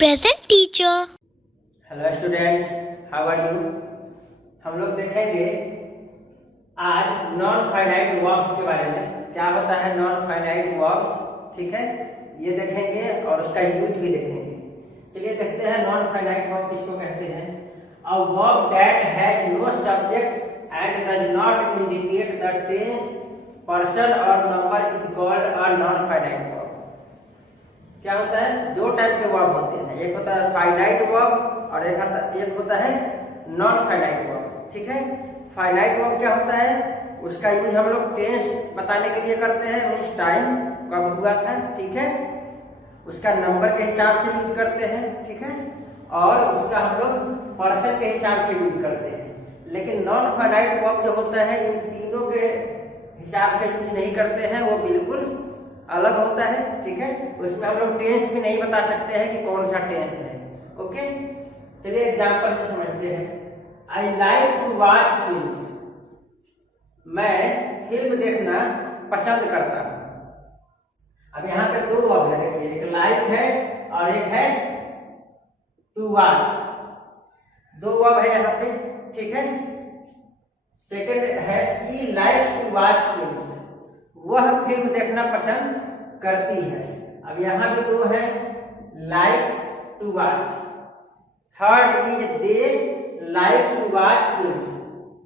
Present teacher. Hello students, how are you. हम लोग देखेंगे आज नॉन फाइनाइट वर्ब्स के बारे में। क्या होता है नॉन फाइनाइट वर्ब्स, ठीक है, ये देखेंगे और उसका यूज भी देखेंगे। चलिए देखते हैं नॉन फाइनाइट वर्ब किसको कहते हैं। A verb that has no subject and does not indicate the tense, person और number is called a non finite verb. क्या होता है, दो टाइप के वर्ब होते हैं, एक होता है फाइनाइट वर्ब और एक होता है नॉन फाइनाइट वर्ब, ठीक है। फाइनाइट वर्ब क्या होता है, उसका यूज हम लोग टेंस बताने के लिए करते हैं, मीन्स टाइम कब हुआ था, ठीक है, उसका नंबर के हिसाब से यूज करते हैं, ठीक है, और उसका हम लोग पर्सन के हिसाब से यूज करते हैं। लेकिन नॉन फाइनाइट वर्ब जो होता है इन तीनों के हिसाब से यूज नहीं करते हैं, वो बिल्कुल अलग होता है, ठीक है। उसमें हम लोग टेंस भी नहीं बता सकते हैं कि कौन सा टेंस है, ओके। चलिए एग्जांपल से समझते हैं। I like to watch films, मैं फिल्म देखना पसंद करता हूं। अब यहाँ पे दो वर्ब है, देखिए, एक लाइक है और एक है टू वॉच, दो वर्ब है यहाँ पे, ठीक है। सेकंड है she likes to watch films, वह फिल्म देखना पसंद करती है। अब यहाँ पे दो है likes to watch. Third is they like to watch films,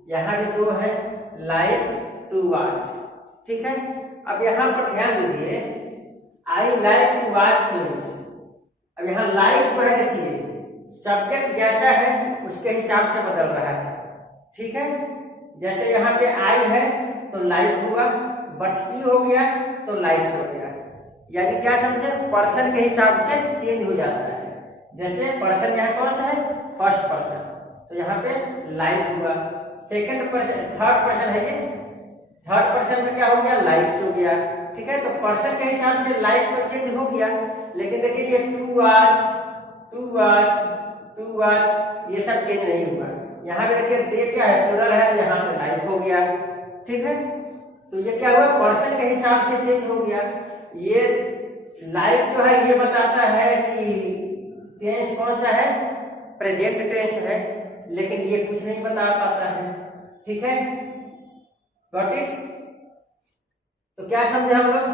यहाँ पे दो है लाइक टू वॉच, ठीक है। अब यहाँ पर ध्यान दीजिए, I like to watch films. अब यहाँ लाइक जो है, देखिए सब्जेक्ट जैसा है उसके हिसाब से बदल रहा है, ठीक है। जैसे यहाँ पे आई है तो लाइक हुआ, बट सी हो गया तो लाइक्स हो गया। यानी क्या समझे, पर्सन के हिसाब से चेंज हो जाता है। जैसे पर्सन यहाँ कौन सा है, फर्स्ट पर्सन, तो यहाँ पे लाइक हुआ। सेकंड पर्सन, थर्ड पर्सन है ये, थर्ड पर्सन में क्या हो गया, लाइक्स हो गया, ठीक है। तो पर्सन के हिसाब से लाइक तो चेंज हो गया, लेकिन देखिए ये to watch, to watch, to watch, ये सब चेंज नहीं हुआ। यहाँ पे देखिए दे क्या है, प्लुरल है, तो यहाँ पे लाइक हो गया, ठीक है। तो ये क्या हुआ, पर्सन के हिसाब से चेंज हो गया। ये लाइक जो है ये बताता है कि टेंस कौन सा है, प्रेजेंट टेंस है, लेकिन ये कुछ नहीं बता पाता है, ठीक है। Got it. तो क्या समझे हम लोग,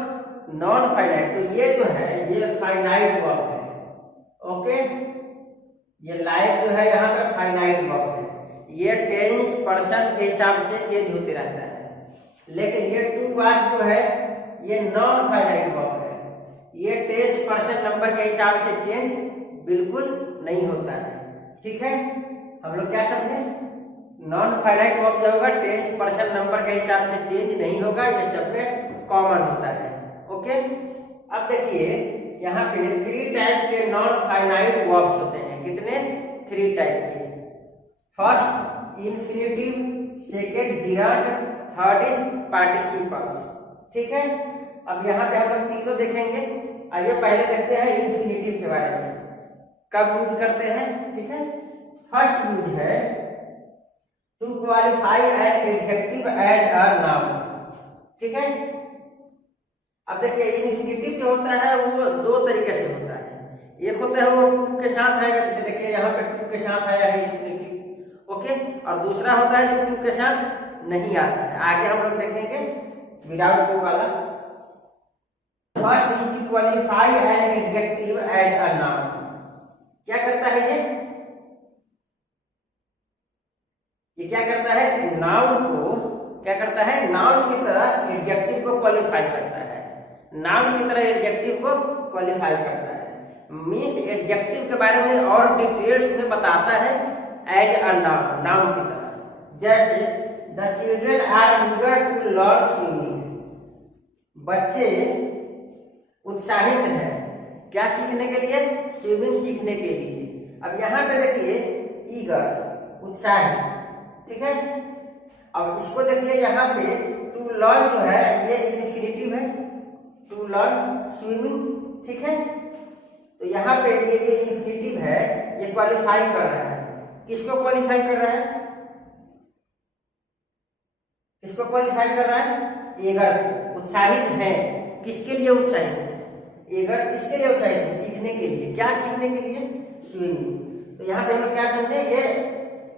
नॉन फाइनाइट, तो ये जो है ये फाइनाइट वर्ब है, ओके। ये लाइक जो है यहाँ पे फाइनाइट वर्ब है, ये टेंस पर्सन के हिसाब से चेंज होते रहता है। लेकिन ये टू वॉच जो है ये नॉन फाइनाइट वर्ब है, ये टेंस पर्सन नंबर के हिसाब से चेंज बिल्कुल नहीं होता है, ठीक है। हम लोग क्या समझे, नॉन फाइनाइट वर्ब जो होगा टेंस पर्सन नंबर के हिसाब से चेंज नहीं होगा, ये सब में कॉमन होता है, ओके। अब देखिए यहाँ पे थ्री टाइप के नॉन फाइनाइट वर्ब्स होते हैं। कितने, थ्री टाइप के। First infinitive, second gerund, third is participles, ठीक है। अब यहाँ पे हम लोग तीनों देखेंगे। आइए पहले देखते हैं इंफिनिटिव के बारे में, कब यूज करते हैं, ठीक है। फर्स्ट यूज है to qualify an adjective as a noun, ठीक है। अब देखिए इंफिनिटिव जो होता है वो दो तरीके से होता है। एक होता है वो टू के साथ आएगा, जैसे देखिए यहाँ पे टू के साथ आया है इंफिनिटिव, ओके। और दूसरा होता है जो टू के साथ नहीं आता है, आगे हम लोग देखेंगे विदाउट टू वाला। First is to qualify an adjective as a noun. क्या करता है ये क्या करता है, नाउन को क्या करता है, नाउन की तरह एडजेक्टिव को क्वालिफाई करता है, नाउन की तरह एडजेक्टिव को क्वालिफाई करता है। मीन्स एडजेक्टिव के बारे में और डिटेल्स में बताता है एज अ नाउन, नाउन की तरह। जैसे the children are eager to learn swimming, बच्चे उत्साहित है क्या सीखने के लिए, स्विमिंग सीखने के लिए। अब यहाँ पे देखिए ईगर, उत्साहित, ठीक है। अब इसको देखिए यहाँ पे टू लर्न जो है ये इंफिनिटिव है, टू लर्न स्विमिंग, ठीक है। तो यहाँ पे ये जो इंफिनिटिव है ये क्वालिफाई कर रहा है, किसको क्वालिफाई कर रहा है, किसको क्वालिफाई कर रहा है, ईगर, उत्साहित है। किसके लिए उत्साहित है, ईगर किसके लिए उत्साहित है, सीखने के लिए, क्या सीखने के लिए? स्विमिंग। तो यहाँ पे हम लोग क्या समझे, ये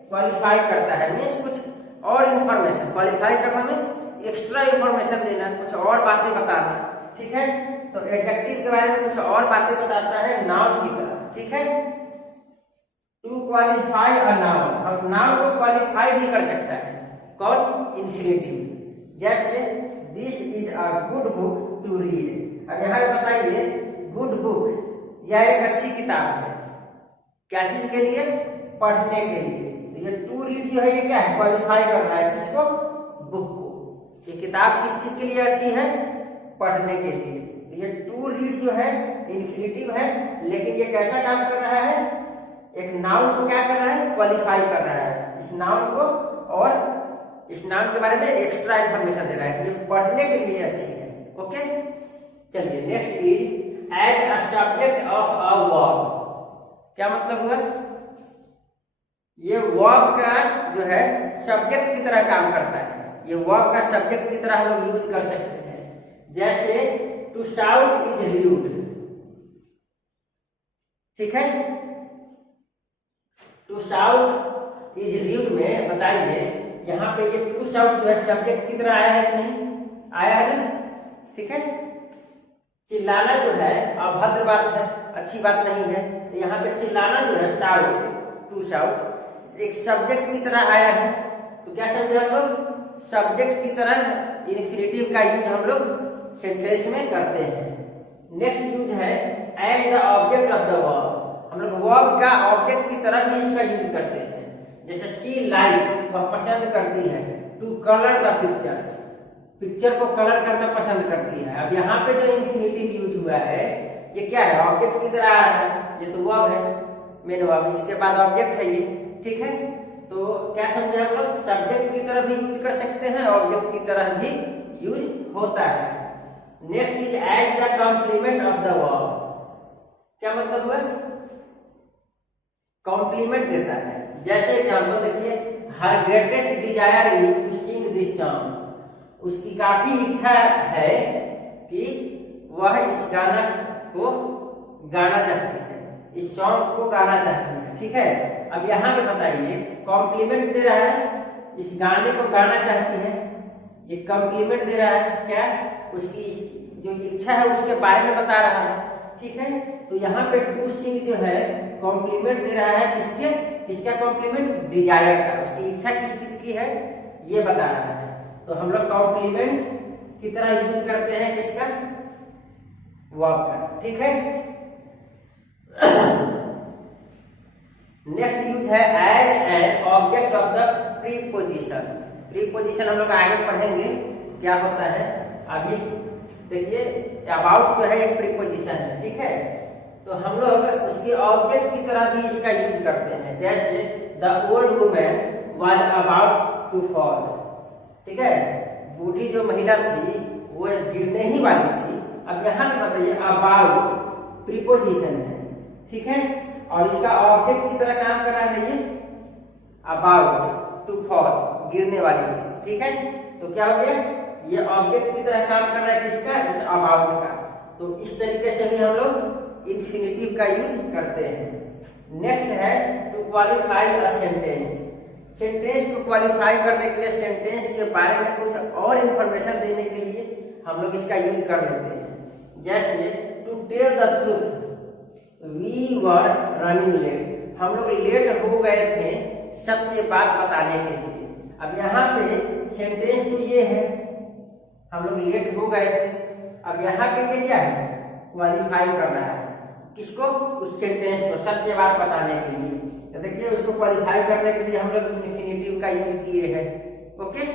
क्वालिफाई करता है, मीन्स कुछ और इन्फॉर्मेशन। क्वालिफाई करना मीन्स एक्स्ट्रा इन्फॉर्मेशन देना, कुछ और बातें बताना, ठीक है। तो एडजेक्टिव के बारे में कुछ और बातें बताता है नाउन की तरह, ठीक है। टू क्वालिफाई अ नाउन, अब नाउन को क्वालिफाई भी कर सकता है, कौन? इन्फिनिटिव। जैसे this is a good book to read. अब यहाँ पे बताइए, गुड बुक यह एक अच्छी किताब है, क्या चीज के लिए? पढ़ने के लिए। तो ये टू रीड जो है ये क्या है? क्वालिफाई कर रहा है किसको? बुक को। ये किताब किस चीज के लिए अच्छी है? पढ़ने के लिए। तो ये टू रीड जो है इन्फिनिटिव है, लेकिन ये कैसा काम कर रहा है? एक नाउन को क्या कर रहा है? क्वालिफाई कर रहा है इस नाउन को, और इस नाउन के बारे में एक्स्ट्रा इन्फॉर्मेशन दे रहा है, ये पढ़ने के लिए अच्छी है। ओके, चलिए next is as a subject of a verb. क्या मतलब हुआ? ये वर्ब का जो है सब्जेक्ट की तरह काम करता है, ये वर्ब का सब्जेक्ट की तरह हम लोग यूज कर सकते हैं। जैसे टू शाउट इज र्यूड, ठीक है। टू शाउट इज र्यूड में बताइए, यहाँ पे ये टू शाउट जो है सब्जेक्ट की तरह आया है कि नहीं? आया है ना, ठीक है। चिल्लाना जो है अभद्र बात है, अच्छी बात नहीं है, तो यहाँ पे चिल्लाना जो है शाउट, टू शाउट एक सब्जेक्ट की तरह आया है। तो क्या समझे हम लोग? सब्जेक्ट की तरह इन्फिनिटिव का यूज हम लोग सेंटेंस में करते हैं। नेक्स्ट यूज है as the object of the verb. हम लोग वर्ब का ऑब्जेक्ट की तरह भी इसका यूज करते हैं। जैसे शी लाइक्स, वह पसंद करती है, to colour the picture, picture को कलर करना पसंद करती है। अब यहाँ पे जो इन्फिनिटिव यूज हुआ है ये क्या है? ऑब्जेक्ट की तरह आ रहा है, ये तो वर्ब है, मेन वर्ब, इसके बाद ऑब्जेक्ट है ये, ठीक है। तो क्या समझे हम लोग? सब्जेक्ट की तरह भी यूज कर सकते हैं, ऑब्जेक्ट की तरह भी यूज होता है। Next is as the complement of the verb. क्या मतलब हुआ? कॉम्प्लीमेंट देता है। जैसे एग्जाम्पल देखिए, her greatest desire is to sing this song. उसकी काफी इच्छा है कि वह इस गाना को गाना चाहती है, इस सॉन्ग को गाना चाहती है, ठीक है। अब यहाँ पे बताइए, कॉम्प्लीमेंट दे रहा है, इस गाने को गाना चाहती है, ये कॉम्प्लीमेंट दे रहा है, क्या? उसकी जो इच्छा है उसके बारे में बता रहा है, ठीक है। तो यहाँ पे टू सिंग जो है कॉम्प्लीमेंट दे रहा है किसके? किसका कॉम्प्लीमेंट? डिजायर का, उसकी इच्छा किस चीज की है ये बता रहा है। तो हम लोग कॉम्प्लीमेंट की तरह यूज करते हैं किसका? वर्ब का, ठीक है। नेक्स्ट यूज है as an object of the preposition. Preposition हम लोग आगे पढ़ेंगे क्या होता है। अभी देखिए, अबाउट जो है एक प्रीपोजिशन है, ठीक है। तो हम लोग उसकी ऑब्जेक्ट की तरह भी इसका यूज करते हैं। जैसे the old woman was about to fall, ठीक है। बूढ़ी जो महिला थी वो गिरने ही वाली थी। अब यहाँ पे बताइए, अबाउट प्रीपोजिशन है, ठीक है, और इसका ऑब्जेक्ट की तरह काम कर रहा है ये अबाउट टू फॉल, गिरने वाली थी, ठीक है। तो क्या हो गया? ये ऑब्जेक्ट की तरह काम कर रहा है किसका? इस अबाउट का। तो इस तरीके से भी हम लोग इन्फिनिटिव का यूज करते हैं। नेक्स्ट है to qualify a sentence. Sentence को क्वालिफाई करने के लिए, सेंटेंस के बारे में कुछ और इंफॉर्मेशन देने के लिए हम लोग इसका यूज कर लेते हैं। जैसे to tell the truth we were running late, हम लोग लेट हो गए थे सत्य बात बताने के लिए। अब यहाँ पे सेंटेंस तो ये है, हम लोग लेट हो गए थे। अब यहाँ पे ये क्या है? क्वालिफाई कर रहा है किसको? उस सेंटेंस को, सत्य बात बताने के लिए। तो देखिए, उसको क्वालिफाई करने के लिए हम लोग इन्फिनिटिव का यूज किए हैं। ओके,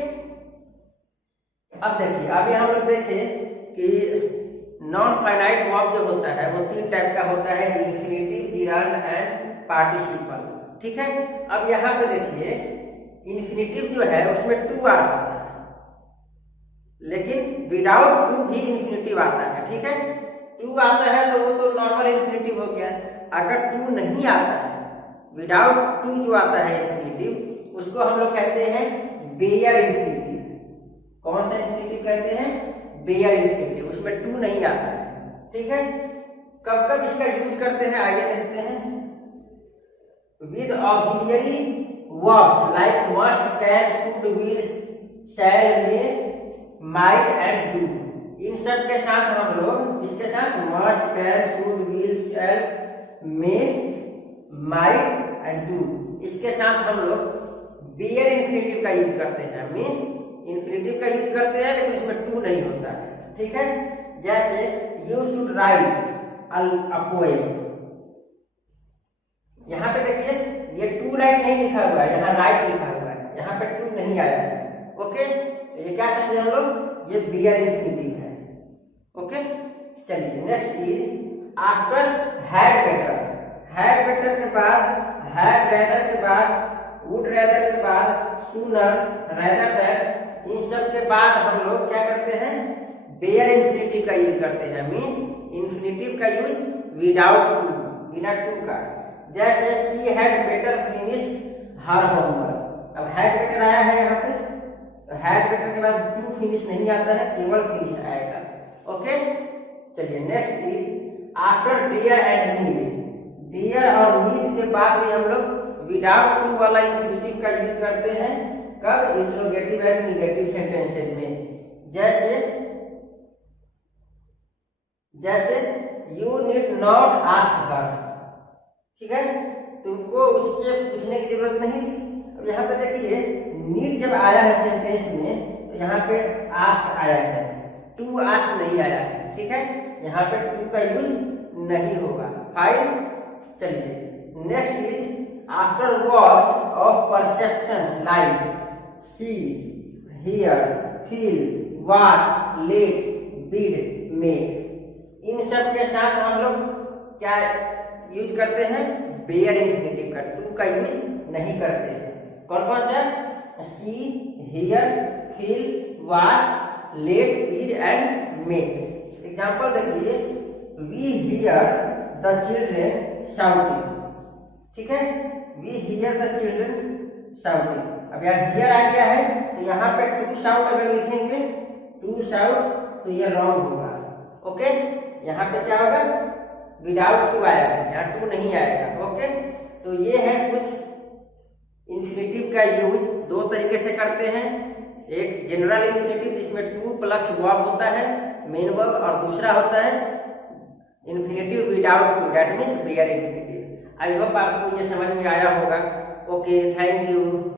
अब देखिए, अभी हम लोग देखें कि नॉन फाइनाइट वर्ब जो होता है वो तीन टाइप का होता है, इन्फिनिटिव, जिरांड एंड पार्टिसिपल, ठीक है। अब यहाँ पे देखिए, इन्फिनिटिव जो है उसमें टू आ रहा था, लेकिन विदाउट टू भी इन्फिनिटिव आता है, ठीक है। टू आता है तो वो तो नॉर्मल इन्फिनिटिव हो गया। अगर टू नहीं आता है, विदाउट टू जो आता है इन्फिनिटिव, उसको हम लोग कहते हैं बेयर इन्फिनिटिव। कौन सा इन्फिनिटिव कहते हैं? बेयर इन्फिनिटिव, उसमें टू नहीं आता है, ठीक है। कब कब इसका यूज करते हैं आइए देखते हैं। With auxiliary verbs like must, can, should, will, shall, may, might and do. इन सब के साथ हम लोग इसके साथ must, can, should, will, shall, may, might and do, इसके साथ हम लोग बियर इन्फिनेटिव का यूज करते हैं। मीन्स इन्फिनेटिव का यूज करते हैं लेकिन इसमें टू नहीं होता है, ठीक है। जैसे you should write a poem, यहाँ पे देखिए ये टू राइट नहीं लिखा हुआ है, यहाँ राइट लिखा हुआ है, यहाँ पे टू नहीं आया है। ओके, तो ये क्या समझे हम लोग, ये बियर इन्फिनेटिव है। ओके, चलिए next is after had better. Had better के बाद, हैड रेदर के बाद, वुड रेदर के बाद, सूनर, रेदर दैट, इन सब के बाद हम लोग क्या करते हैं, बेयर इन्फिनेटिव का यूज करते हैं। मीन्स इन्फिनेटिव का यूज विदाउट टू, बिना टू का। जैसे she had better finish her homework. अब हैड बेटर आया है यहाँ पे, तो हैड बेटर के बाद टू फिनिश नहीं आता है, केवल फिनिश आएगा। ओके, चलिए next is after dare and need. Dare और नीड के बाद भी हम लोग विदाउट टू वाला इन्फिनेटिव का यूज करते हैं। कब, इंट्रोगेटिव एंड नेगेटिव सेंटेंसेस में। जैसे you need not ask her, ठीक है, तुमको उससे पूछने की जरूरत नहीं थी। अब यहाँ पे देखिए नीड जब आया है सेंटेंस में तो यहाँ पे आस्क आया है, टू आस्क नहीं आया है, ठीक है, यहाँ पे टू का यूज नहीं होगा। फाइन, चलिए next is after words of perceptions like see, hear, feel, watch, let, bid, make, इन सब के साथ हम लोग क्या यूज करते हैं, बेयर इन्फिनेटिव का, टू का यूज नहीं करते हैं। कौन कौन सा, see, hear, feel, watch, let, bid and make. Example देखिए, we hear the children shouting, ठीक है, we hear the children shouting. अब यहाँ हियर आ गया है तो यहाँ पे टू शाउट अगर लिखेंगे, टू शाउट, तो ये रॉन्ग होगा। ओके, यहाँ पे क्या होगा, विदाउट टू आया है, यहाँ टू नहीं आएगा। ओके, तो ये है कुछ इन्फिनेटिव का यूज दो तरीके से करते हैं। एक जनरल इन्फिनेटिव जिसमें टू प्लस वर्ब होता है, मेन वर्ब, और दूसरा होता है infinitive without to, that means bare infinitive. I hope आपको ये समझ में आया होगा। Okay, thank you.